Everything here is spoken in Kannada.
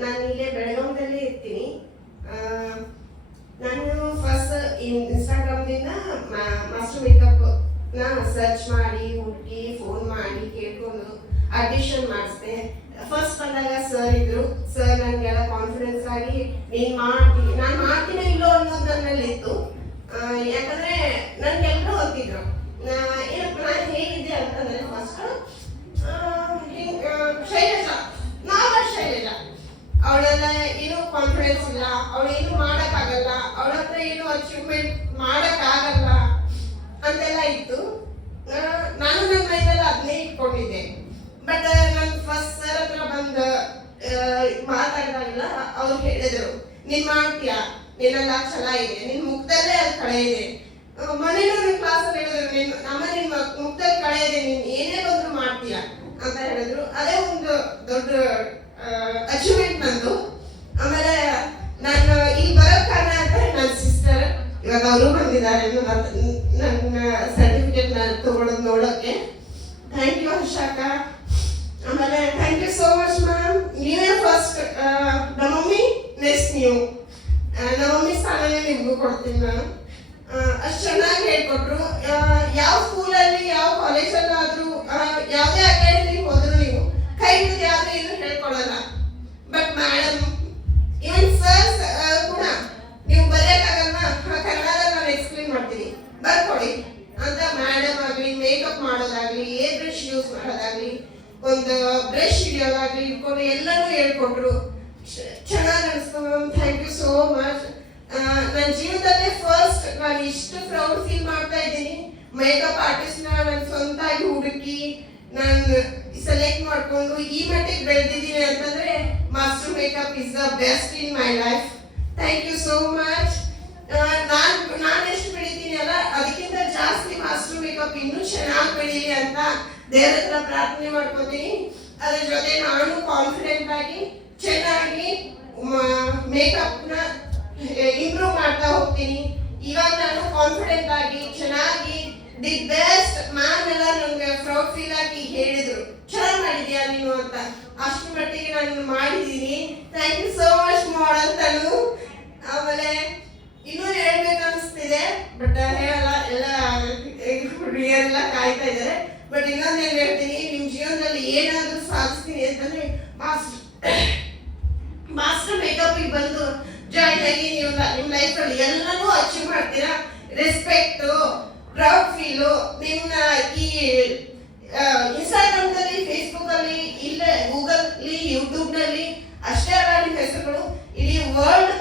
ನಾನು ಇಲ್ಲೇ ಬೆಳಗಾವಿದಲ್ಲಿ ಇರ್ತೀನಿ. ನಾನು ಫಸ್ಟ್ ಇನ್ಸ್ಟಾಗ್ರಾಮ್ದಿಂದ ಮಾಸ್ಟರ್ ಮೇಕಪ್ ನ ಸರ್ಚ್ ಮಾಡಿ ಹುಡುಕಿ ಫೋನ್ ಮಾಡಿ ಕೇಳ್ಕೊಂಡು ಆಡಿಷನ್ ಮಾಡಿಸ್ದೆ. ಫಸ್ಟ್ ಬಂದಾಗ ಸರ್ ಇದ್ರು. ಸರ್ ನನಗೆಲ್ಲ ಕಾನ್ಫಿಡೆನ್ಸ್ ಆಗಿ ನಾನು ಮಾಡ್ತೀನೋ ಇಲ್ಲೋ ಅನ್ನೋದು ನನ್ನಲ್ಲಿ ಇತ್ತು. ಯಾಕಂದ್ರೆ ನನ್ಗೆಲ್ಲರೂ ಗೊತ್ತಿದ್ರು ನಾನು ಹೇಗಿದ್ದೆ ಅಂತಂದ್ರೆ ಫಸ್ಟ್ ಶೈಲಜಾ ಅವಳೆಲ್ಲ ಏನೂ ಕಾನ್ಫಿಡೆನ್ಸ್ ಇಲ್ಲ, ಅವಳು ಏನು ಮಾಡೋಕ್ಕಾಗಲ್ಲ, ಅವಳ ಹತ್ರ ಏನು ಅಚೀವ್ಮೆಂಟ್ ಮಾಡೋಕ್ಕಾಗಲ್ಲ ಅಂತೆಲ್ಲ ಇತ್ತು. ನಾನು ನನ್ನ ಮೈಂಡಲ್ಲಿ ಅದನ್ನೇ ಇಟ್ಕೊಂಡಿದ್ದೆ. ಬಟ್ ನಾನು ಫಸ್ಟ್ ಸರ್ ಹತ್ರ ಬಂದು ಮಾತಾಡಿದಾಗಲ್ಲ ಅವ್ರು ಹೇಳಿದ್ರು, ನೀನು ಮಾಡ್ತೀಯಾ, ನಿನ್ನೆಲ್ಲ ಛಲ ಇದೆ, ನಿನ್ನ ಮುಖದಲ್ಲೇ ಅದು ಕಳೆ ಇದೆ. ಮನೇಲೂ ನನ್ನ ಕ್ಲಾಸಲ್ಲಿ ಹೇಳಿದ್ರು, ನಿನ್ನ ಮುಖದಲ್ಲಿ ಕಳೆ ಇದೆ, ನೀನು ಏನೇ ಬಂದರೂ ಮಾಡ್ತೀಯಾ ಅಂತ ಹೇಳಿದ್ರು. ಅದೇ ಒಂದು ದೊಡ್ಡ ಅಚೀವ್ಮೆಂಟ್ ನಂದು. ಆಮೇಲೆ ನಾನು ಇಲ್ಲಿ ಬರೋಕ್ ಕಾರಣ ಅಂತ ನನ್ನ ಸಿಸ್ಟರ್, ಇವಾಗ ಅವರು ಬಂದಿದ್ದಾರೆ ನನ್ನ ಸರ್ಟಿಫಿಕೇಟ್ ತಗೊಳ್ಳೋದು ನೋಡೋಕೆ. ಥ್ಯಾಂಕ್ ಯು ಹರ್ಷಾಕ. ಆಮೇಲೆ thank you so much ma'am. ನೀವೇ ಫಸ್ಟ್, ನಮ್ಮ ಮಮ್ಮಿ ನೆಕ್ಸ್ಟ್ ನೀವು. ನಮ್ಮ ಮಮ್ಮಿ ಸ್ಥಾನನೇ ನಿಮಗೂ ಕೊಡ್ತೀನಿ ನಾನು. ಅಷ್ಟು ಚೆನ್ನಾಗಿ ಹೇಳ್ಕೊಟ್ರು. ಯಾವ ಸ್ಕೂಲಲ್ಲಿ ಯಾವ ಕಾಲೇಜಲ್ಲಾದರೂ ಯಾವುದೇ ಅಕಾಡೆಮಿಗೆ ಹೋದ್ರು ನೀವು ಕೈ ಬಿದ್ದು ಯಾರು ಏನು ಹೇಳ್ಕೊಡಲ್ಲ. ಬಟ್ ಮೇಡಮ್ ಇವನ್ ಸರ್ ಕೂಡ ನೀವು ಬರೆಯೋಕ್ಕಾಗಲ್ಲ, ಕನ್ನಡದಲ್ಲಿ ನಾನು ಎಕ್ಸ್ಪ್ಲೇನ್ ಮಾಡ್ತೀನಿ ಬರ್ಕೊಡಿ ಅಂತ ಮೇಡಮ್ ಆಗಲಿ, ಮೇಕಪ್ ಮಾಡೋದಾಗ್ಲಿ, ಏರ್ ಬ್ರಷ್ ಯೂಸ್ ಮಾಡೋದಾಗ್ಲಿ, ಒಂದು ಬ್ರಷ್ ಹಿಡಿಯೋದಾಗ್ಲಿ ಇಟ್ಕೊಂಡು ಎಲ್ಲರೂ ಹೇಳ್ಕೊಟ್ರು. ಚೆನ್ನಾಗಿ ಅನಿಸ್ತು ma'am. Thank you so much. ನನ್ನ ಜೀವನದಲ್ಲೇ ಫಸ್ಟ್ ನಾನು ಇಷ್ಟು ಪ್ರೌಡ್ ಫೀಲ್ ಮಾಡ್ತಾ ಇದ್ದೀನಿ. ಮೇಕಪ್ ಆರ್ಟಿಸ್ಟ್ನ ನಾನು ಸ್ವಂತಾಗಿ ಹುಡುಕಿ ನಾನು ಸೆಲೆಕ್ಟ್ ಮಾಡಿಕೊಂಡು ಈ ಮಟ್ಟಿಗೆ ಬೆಳೆದಿದ್ದೀನಿ ಅಂತಂದ್ರೆ master makeup is the best in my life. Thank you so much. ನಾನು ಎಷ್ಟು ಬೆಳಿತೀನಿ ಅಲ್ಲ ಅದಕ್ಕಿಂತ ಜಾಸ್ತಿ ಮಾಸ್ಟರ್ ಮೇಕಪ್ ಇನ್ನೂ ಚೆನ್ನಾಗಿ ಬೆಳೀಲಿ ಅಂತ ದೇವರ ಹತ್ರ ಪ್ರಾರ್ಥನೆ ಮಾಡ್ಕೊತೀನಿ. ಅದ್ರ ಜೊತೆ ನಾನು ಕಾನ್ಫಿಡೆಂಟ್ ಆಗಿ ಚೆನ್ನಾಗಿ ಮೇಕಪ್ನ ಇಂಪ್ರೂವ್ ಮಾಡ್ತಾ ಹೋಗ್ತೀನಿ. ಇವಾಗ ನಾನು ಕಾನ್ಫಿಡೆಂಟ್ ಆಗಿ ಚೆನ್ನಾಗಿ ದಿ ಬೆಸ್ಟ್ ಮ್ಯಾಮ್ ಎಲ್ಲ ನನಗೆ ಪ್ರೌಡ್ ಫೀಲ್ ಆಗಿ ಹೇಳಿದ್ರು, ಚೆನ್ನಾಗಿ ಮಾಡಿದ್ಯಾ ನೀನು ಅಂತ. ಅಷ್ಟು ಮಟ್ಟಿಗೆ ನಾನು ಮಾಡಿದ್ದೀನಿ. ಥ್ಯಾಂಕ್ ಯು ಸೋ ಮಚ್ ಮಾಡಂತಾನು. ಆಮೇಲೆ ಇನ್ನೂ ಹೇಳ್ಬೇಕನ್ನಿಸ್ತಿದೆ ಬಟ್ ಹೇಳಲ್ಲ, ಎಲ್ಲ ಹುಡುಗಿಯರೆಲ್ಲ ಕಾಯ್ತಾ ಇದ್ದಾರೆ. ಬಟ್ ಇನ್ನೊಂದೇನು ಹೇಳ್ತೀನಿ, ನಿಮ್ಮ ಜೀವನದಲ್ಲಿ ಏನಾದರೂ ಸಾಧಿಸ್ತೀನಿ ಅಂತಂದ್ರೆ ಮಾಸ್ಟರ್ ಮೇಕಪ್ಗೆ ಬಂದು ಜಾಯಿನ್ ಆಗಿ ನೀವು ನಿಮ್ಮ ಲೈಫಲ್ಲಿ ಎಲ್ಲನೂ ಅಚೀವ್ ಮಾಡ್ತೀರಾ. ರೆಸ್ಪೆಕ್ಟು, ಪ್ರೌಡ್ ಫೀಲು ನಿಮ್ಮ ಈ ಇನ್ಸ್ಟಾಗ್ರಾಮ್ದಲ್ಲಿ, ಫೇಸ್ಬುಕ್ಕಲ್ಲಿ, ಇಲ್ಲ ಗೂಗಲ್ಲಿ, ಯೂಟ್ಯೂಬ್ನಲ್ಲಿ ಅಷ್ಟೇ ಅಲ್ಲ ನಿಮ್ಮ ಹೆಸರುಗಳು ಇಡೀ ವರ್ಲ್ಡ್